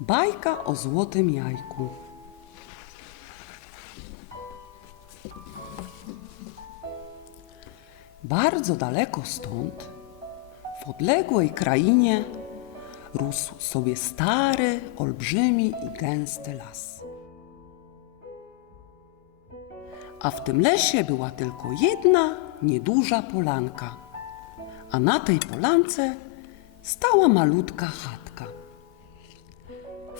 Bajka o złotym jajku. Bardzo daleko stąd, w odległej krainie, rósł sobie stary, olbrzymi i gęsty las. A w tym lesie była tylko jedna nieduża polanka, a na tej polance stała malutka chatka.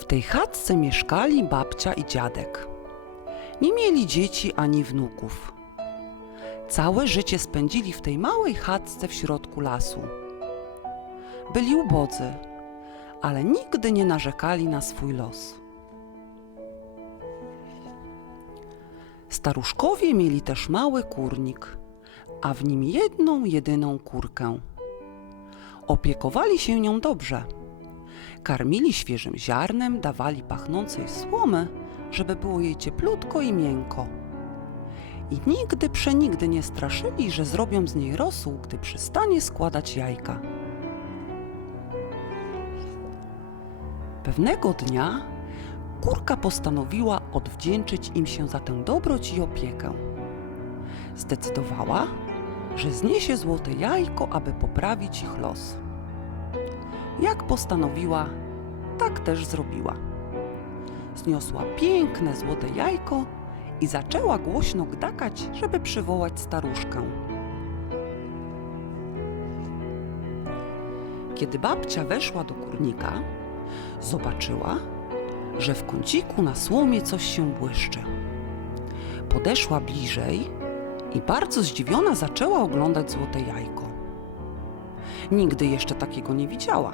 Tej chatce mieszkali babcia i dziadek. Nie mieli dzieci ani wnuków. Całe życie spędzili w tej małej chatce w środku lasu. Byli ubodzy, ale nigdy nie narzekali na swój los. Staruszkowie mieli też mały kurnik, a w nim jedną, jedyną kurkę. Opiekowali się nią dobrze. Karmili świeżym ziarnem, dawali pachnącej słomy, żeby było jej cieplutko i miękko. I nigdy przenigdy nie straszyli, że zrobią z niej rosół, gdy przestanie składać jajka. Pewnego dnia kurka postanowiła odwdzięczyć im się za tę dobroć i opiekę. Zdecydowała, że zniesie złote jajko, aby poprawić ich los. Jak postanowiła, tak też zrobiła. Zniosła piękne złote jajko i zaczęła głośno gdakać, żeby przywołać staruszkę. Kiedy babcia weszła do kurnika, zobaczyła, że w kąciku na słomie coś się błyszczy. Podeszła bliżej i bardzo zdziwiona zaczęła oglądać złote jajko. Nigdy jeszcze takiego nie widziała.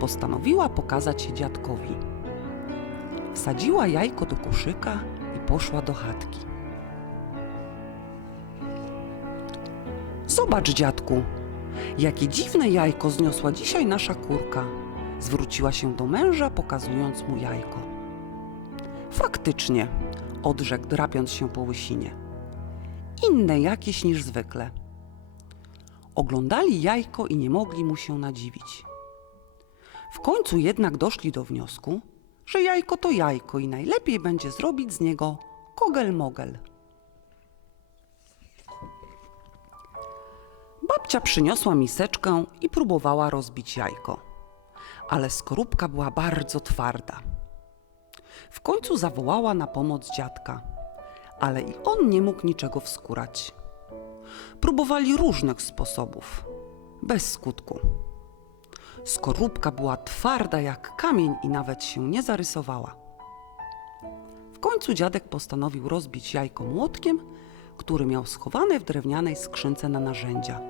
Postanowiła pokazać je dziadkowi. Wsadziła jajko do koszyka i poszła do chatki. Zobacz, dziadku, jakie dziwne jajko zniosła dzisiaj nasza kurka. Zwróciła się do męża, pokazując mu jajko. Faktycznie, odrzekł, drapiąc się po łysinie. Inne jakieś niż zwykle. Oglądali jajko i nie mogli mu się nadziwić. W końcu jednak doszli do wniosku, że jajko to jajko i najlepiej będzie zrobić z niego kogel-mogel. Babcia przyniosła miseczkę i próbowała rozbić jajko, ale skorupka była bardzo twarda. W końcu zawołała na pomoc dziadka, ale i on nie mógł niczego wskurać. Próbowali różnych sposobów, bez skutku. Skorupka była twarda jak kamień i nawet się nie zarysowała. W końcu dziadek postanowił rozbić jajko młotkiem, który miał schowane w drewnianej skrzynce na narzędzia.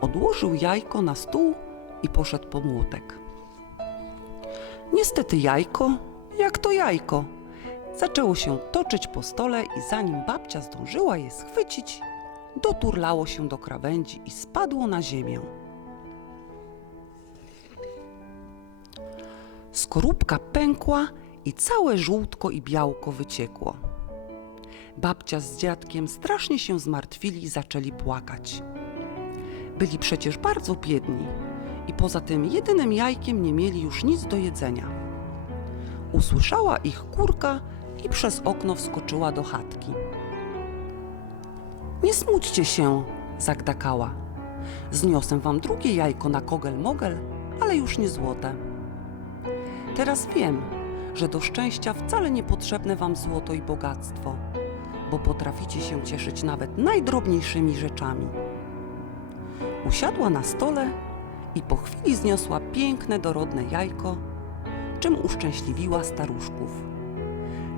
Odłożył jajko na stół i poszedł po młotek. Niestety jajko, jak to jajko, zaczęło się toczyć po stole i zanim babcia zdążyła je schwycić, doturlało się do krawędzi i spadło na ziemię. Skorupka pękła i całe żółtko i białko wyciekło. Babcia z dziadkiem strasznie się zmartwili i zaczęli płakać. Byli przecież bardzo biedni i poza tym jedynym jajkiem nie mieli już nic do jedzenia. Usłyszała ich kurka i przez okno wskoczyła do chatki. Nie smućcie się, zagdakała. Zniosę wam drugie jajko na kogel-mogel, ale już nie złote. Teraz wiem, że do szczęścia wcale nie potrzebne wam złoto i bogactwo, bo potraficie się cieszyć nawet najdrobniejszymi rzeczami. Usiadła na stole i po chwili zniosła piękne, dorodne jajko, czym uszczęśliwiła staruszków.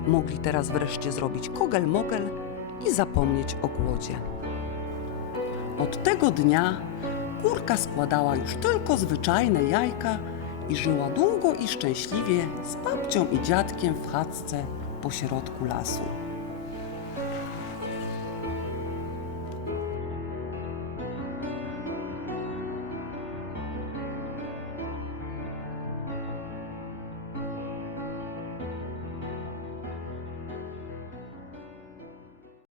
Mogli teraz wreszcie zrobić kogel-mogel i zapomnieć o głodzie. Od tego dnia kurka składała już tylko zwyczajne jajka i żyła długo i szczęśliwie z babcią i dziadkiem w chatce pośrodku lasu.